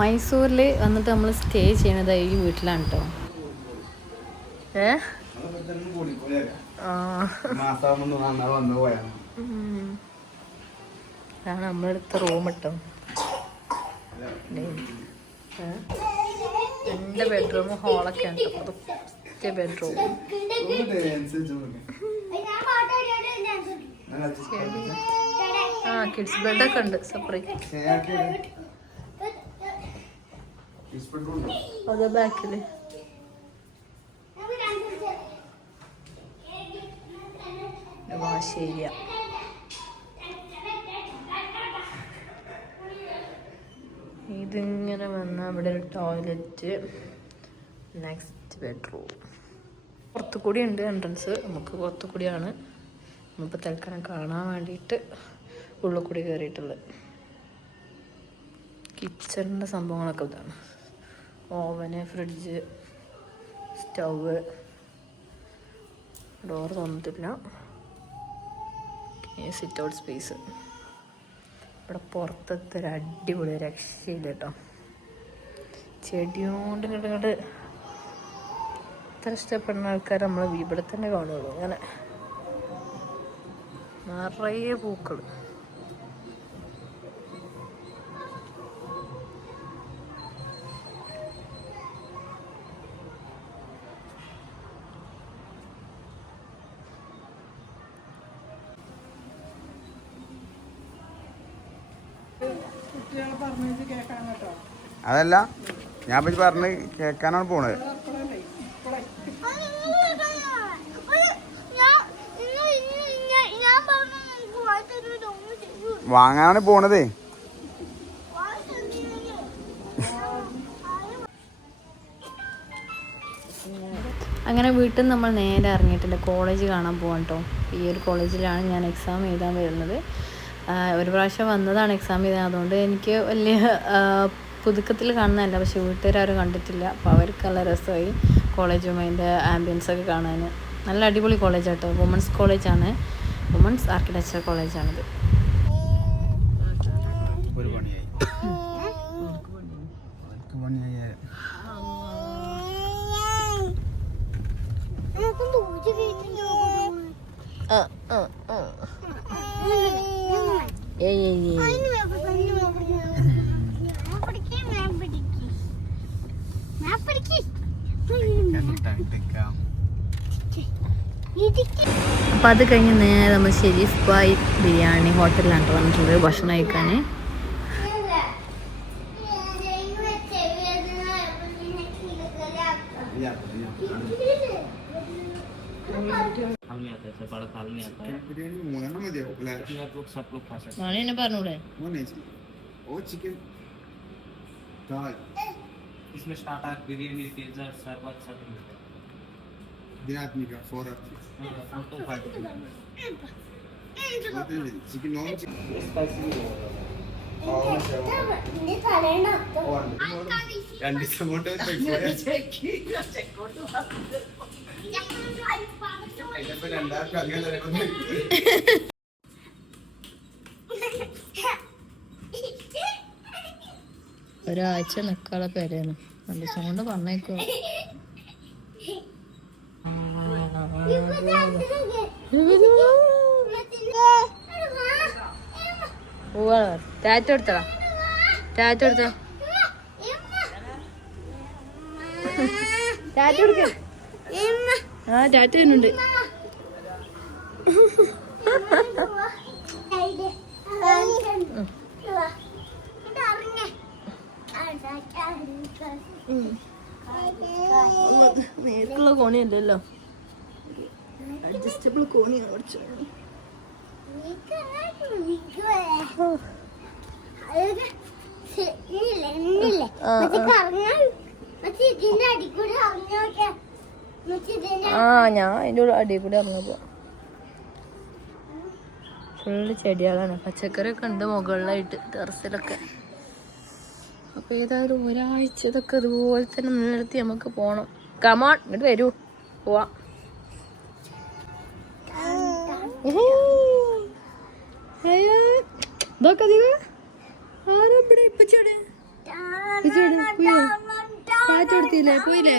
മൈസൂരിൽ വന്നിട്ട് നമ്മൾ സ്റ്റേ ചെയ്യണത് ഈ വീട്ടിലാണ് കേട്ടോ. അതാണ് നമ്മളെടുത്ത റൂം കേട്ടോ. എൻ്റെ ബെഡ്റൂം ഹോളൊക്കെ ഉണ്ട് കേട്ടോ. അതൊക്കെ ബെഡ്റൂം. കിഡ്സ് ബെഡൊക്കെ ഉണ്ട് സെപ്പറേറ്റ്. അതെ ബാക്കില് ശരിയാ. ഇതിങ്ങനെ വന്നാൽ ഇവിടെ ഒരു ടോയ്ലറ്റ്, നെക്സ്റ്റ് ബെഡ്റൂം. പുറത്തു കൂടി ഉണ്ട് എൻട്രൻസ്. നമുക്ക് പുറത്തു കൂടിയാണ് നമ്മളിപ്പോൾ തൽക്കാലം കാണാൻ വേണ്ടിയിട്ട് ഉള്ളിൽ കൂടി കയറിയിട്ടുള്ളത്. കിച്ചണിൻ്റെ സംഭവങ്ങളൊക്കെ ഇതാണ്. Oven, fridge, stove. ഡോർ തുറന്നിട്ടില്ല. Sit out space. ഇവിടെ പുറത്തത്തെ ഒരു അടിപൊളി രക്ഷയില്ല കേട്ടോ. ചെടിയോണ്ട് ഇങ്ങോട്ട് ഇത്ര ഇഷ്ടപ്പെടുന്ന ആൾക്കാർ നമ്മൾ ഇവിടെ തന്നെ കാണുള്ളൂ. അങ്ങനെ നിറയെ പൂക്കൾ. അതല്ല, ഞാൻ പറ്റി പറഞ്ഞ് കേൾക്കാനാണ് പോണത്. വാങ്ങാനാണ് പോണതേ. അങ്ങനെ വീട്ടിൽ നിന്ന് നമ്മൾ നേരെ ഇറങ്ങിയിട്ടുണ്ട്. കോളേജ് കാണാൻ പോകാൻ കേട്ടോ. ഈ ഒരു കോളേജിലാണ് ഞാൻ എക്സാം എഴുതാൻ വരുന്നത്. ഒരു പ്രാവശ്യം വന്നതാണ് എക്സാം എഴുതാൻ. അതുകൊണ്ട് എനിക്ക് വലിയ പുതുക്കത്തിൽ കാണുന്നതല്ല. പക്ഷേ വീട്ടുകാരും കണ്ടിട്ടില്ല. അപ്പോൾ അവർക്ക് നല്ല രസമായി കോളേജും അതിൻ്റെ ആംബിയൻസൊക്കെ കാണാൻ. നല്ല അടിപൊളി കോളേജാണ് കേട്ടോ. വുമൻസ് കോളേജാണ്. വുമൻസ് ആർക്കിടെക്ചർ കോളേജാണിത്. അപ്പം അത് കഴിഞ്ഞ് നേരെ നമ്മൾ ഷെരീഫ് ബായ് ബിരിയാണി ഹോട്ടലിലാണ് വന്നിട്ടുള്ളത് ഭക്ഷണം കഴിക്കാൻ. പറഞ്ഞൂടെ इसमें स्टार्टर बिरयानी पिज्जा शरबत सब मिलता है। दिन आदमी का 4 आदमी तो 5 चिकन नॉन स्पाइसी ये खाने ना तो രണ്ട് ടൊമാറ്റോ ഒരാഴ്ച നിൽക്കാനുള്ള പേരാണ്. 2 ദിവസം കൊണ്ട് പറഞ്ഞേക്കോ. ടാറ്റ എടുത്തടാ. ടാറ്റ എടുത്തോ. ടാറ്റ എടുക്ക. ആ ടാറ്റ വരുന്നുണ്ട്. നേരിട്ടുള്ള കോണിയല്ലല്ലോ, അഡ്ജസ്റ്റബിൾ കോണിയാണ് കുറച്ച്. ആ ഞാൻ അതിൻ്റെ അടിയിൽ കൂടി ഇറങ്ങപ്പോ ഫുള്ള് ചെടികളാണ്. പച്ചക്കറിയൊക്കെ ഉണ്ട് മുകളിലായിട്ട് ടെറസിലൊക്കെ. അപ്പോൾ ഏതായാലും ഒരാഴ്ച ഇതൊക്കെ ഇതുപോലെ തന്നെ നിലനിർത്തി നമുക്ക് പോകണം. കമോൺ ഇങ്ങോട്ട് വരൂ, പോവാം. ഇതൊക്കെ അധികം ആരാ ഇവിടെ ഇപ്പച്ചോടെ പോയോ കാറ്റ് കൊടുത്തില്ലേ പോയില്ലേ